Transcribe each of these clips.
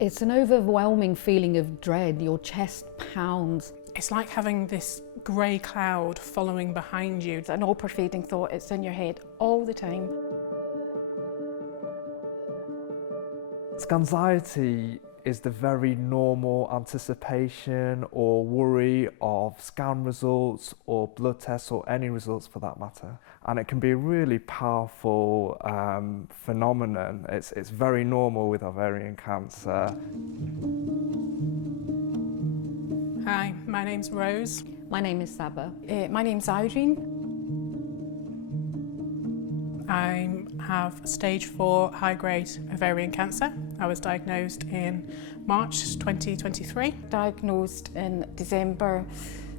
It's an overwhelming feeling of dread. Your chest pounds. It's like having this grey cloud following behind you. It's an all-pervading thought. It's in your head all the time. Scanxiety is the very normal anticipation or worry of scan results or blood tests or any results for that matter. And it can be a really powerful phenomenon. It's very normal with ovarian cancer. Hi, my name's Rose. My name is Sbba. My name's Irene. I have stage 4 high-grade ovarian cancer. I was diagnosed in March 2023. Diagnosed in December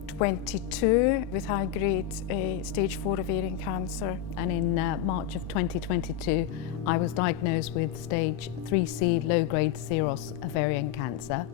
22 with high-grade stage 4 ovarian cancer. And in March of 2022, I was diagnosed with stage 3C low-grade serous ovarian cancer.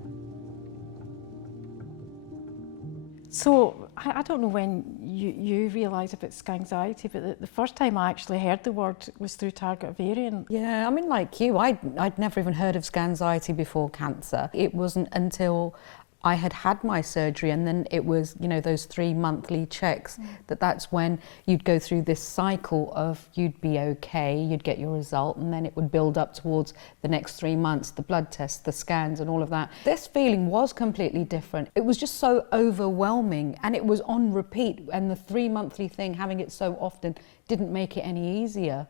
So I don't know when you realised about Scanxiety, but the first time I actually heard the word was through Target Ovarian. Yeah, I mean, like you, I'd never even heard of Scanxiety before cancer. It wasn't until I had had my surgery, and then it was, you know, those 3 monthly checks, that's when you'd go through this cycle of you'd be okay, you'd get your result, and then it would build up towards the next 3 months, the blood tests, the scans and all of that. This feeling was completely different. It was just so overwhelming, and it was on repeat, and the 3 monthly thing, having it so often, didn't make it any easier.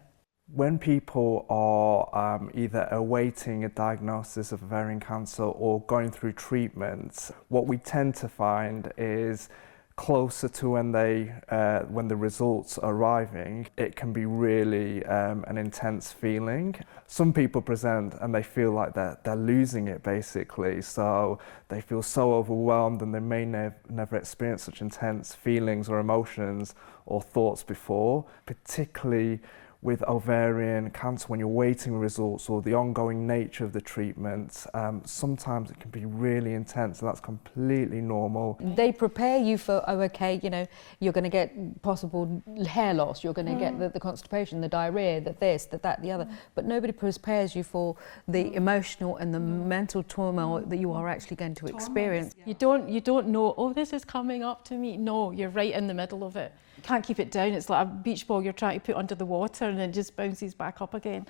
When people are either awaiting a diagnosis of ovarian cancer or going through treatment, what we tend to find is closer to when the results are arriving, it can be really an intense feeling. Some people present and they feel like they're losing it basically, so they feel so overwhelmed and they may never experienced such intense feelings or emotions or thoughts before, particularly with ovarian cancer, when you're waiting results or the ongoing nature of the treatment, sometimes it can be really intense, and that's completely normal. They prepare you for, oh, okay, you know, you're going to get possible hair loss, you're going to get the constipation, the diarrhea, the this, that, the other, but nobody prepares you for the emotional and the mental turmoil that you are actually going to experience. You don't know, oh, this is coming up to me. No, you're right in the middle of it. You can't keep it down. It's like a beach ball you're trying to put under the water and then it just bounces back up again.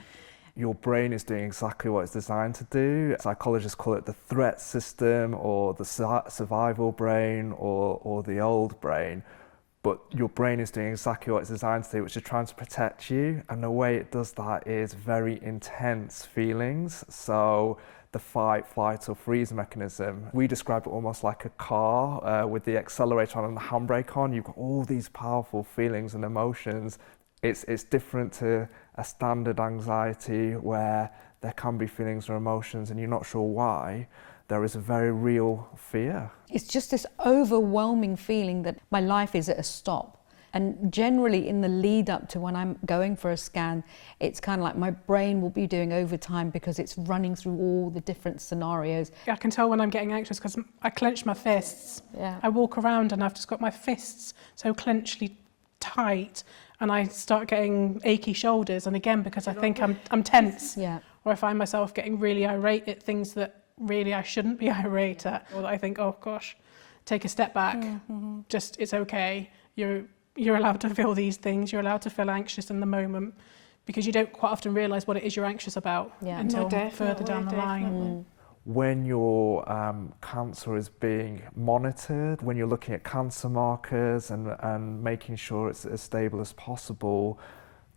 Your brain is doing exactly what it's designed to do. Psychologists call it the threat system or the survival brain or the old brain. But your brain is doing exactly what it's designed to do, which is trying to protect you. And the way it does that is very intense feelings. So the fight, flight or freeze mechanism, we describe it almost like a car with the accelerator on and the handbrake on. You've got all these powerful feelings and emotions. It's different to a standard anxiety where there can be feelings or emotions and you're not sure why. There is a very real fear. It's just this overwhelming feeling that my life is at a stop. And generally in the lead up to when I'm going for a scan, it's kind of like my brain will be doing overtime because it's running through all the different scenarios. I can tell when I'm getting anxious because I clench my fists. Yeah. I walk around and I've just got my fists so clenchly tight, and I start getting achy shoulders, and again because I think I'm tense. Yeah. Or I find myself getting really irate at things that really I shouldn't be irate at, or that I think, oh gosh, take a step back, just it's okay, you're allowed to feel these things, you're allowed to feel anxious in the moment, because you don't quite often realise what it is you're anxious about until further down the line. When your cancer is being monitored, when you're looking at cancer markers and making sure it's as stable as possible,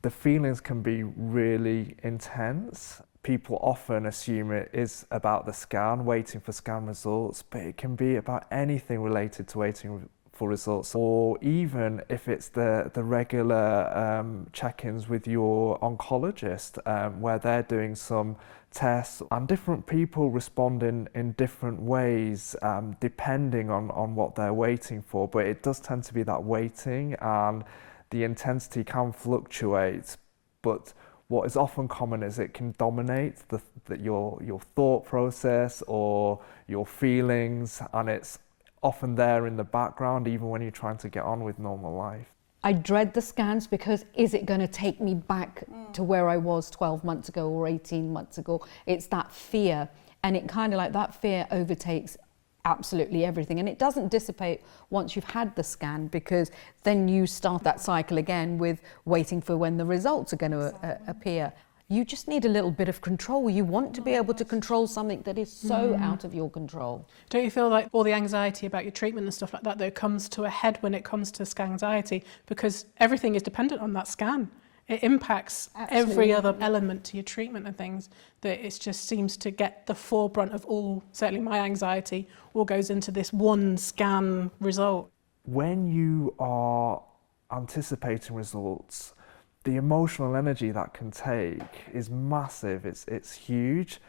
the feelings can be really intense. People often assume it is about the scan, waiting for scan results, but it can be about anything related to waiting for results, or even if it's the regular check-ins with your oncologist, where they're doing some tests, and different people respond in different ways depending on what they're waiting for, but it does tend to be that waiting, and the intensity can fluctuate, but what is often common is it can dominate your thought process or your feelings, and it's often there in the background even when you're trying to get on with normal life. I dread the scans because is it going to take me back to where I was 12 months ago or 18 months ago? It's that fear, and it kind of like that fear overtakes absolutely everything, and it doesn't dissipate once you've had the scan, because then you start that cycle again with waiting for when the results are going to appear. You just need a little bit of control. You want to be able to control something that is so out of your control. Don't you feel like all the anxiety about your treatment and stuff like that, though, comes to a head when it comes to Scanxiety, because everything is dependent on that scan? It impacts every other element to your treatment and things, that it just seems to get the forefront of all, certainly my anxiety, all goes into this one scan result. When you are anticipating results, the emotional energy that can take is massive, it's huge.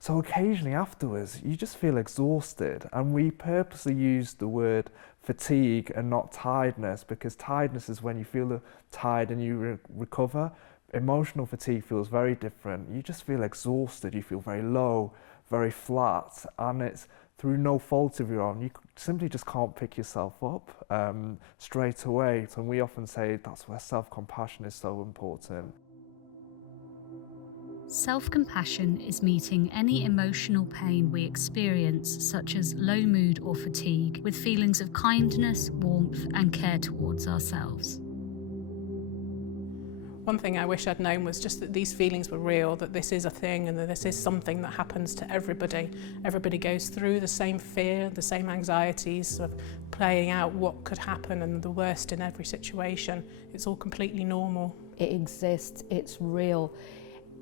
So occasionally afterwards, you just feel exhausted, and we purposely use the word fatigue and not tiredness, because tiredness is when you feel tired and you recover. Emotional fatigue feels very different. You just feel exhausted, you feel very low, very flat, and it's through no fault of your own. You simply just can't pick yourself up straight away. So we often say that's where self-compassion is so important. Self-compassion is meeting any emotional pain we experience, such as low mood or fatigue, with feelings of kindness, warmth, and care towards ourselves. One thing I wish I'd known was just that these feelings were real, that this is a thing and that this is something that happens to everybody. Everybody goes through the same fear, the same anxieties of playing out what could happen and the worst in every situation. It's all completely normal. It exists, it's real,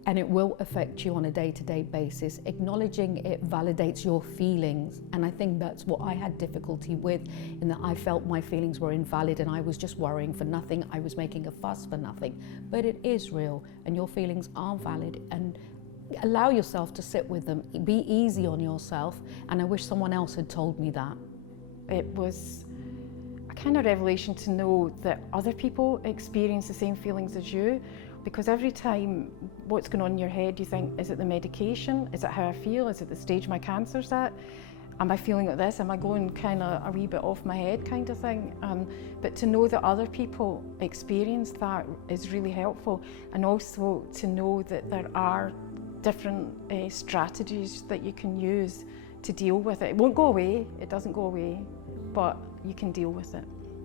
and it will affect you on a day-to-day basis. Acknowledging it validates your feelings, and I think that's what I had difficulty with, in that I felt my feelings were invalid and I was just worrying for nothing, I was making a fuss for nothing. But it is real, and your feelings are valid, and allow yourself to sit with them. Be easy on yourself, and I wish someone else had told me that. It was a kind of revelation to know that other people experience the same feelings as you. Because every time what's going on in your head, you think, is it the medication? Is it how I feel? Is it the stage my cancer's at? Am I feeling like this? Am I going kind of a wee bit off my head kind of thing? But to know that other people experience that is really helpful. And also to know that there are different strategies that you can use to deal with it. It won't go away, it doesn't go away, but you can deal with it.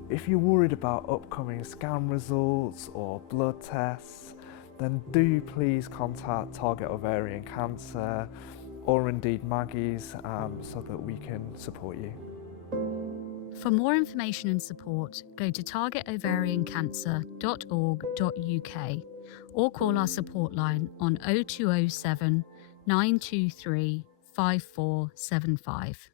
If you're worried about upcoming scan results or blood tests, then do please contact Target Ovarian Cancer or indeed Maggie's so that we can support you. For more information and support, go to targetovariancancer.org.uk or call our support line on 0207 923 5475.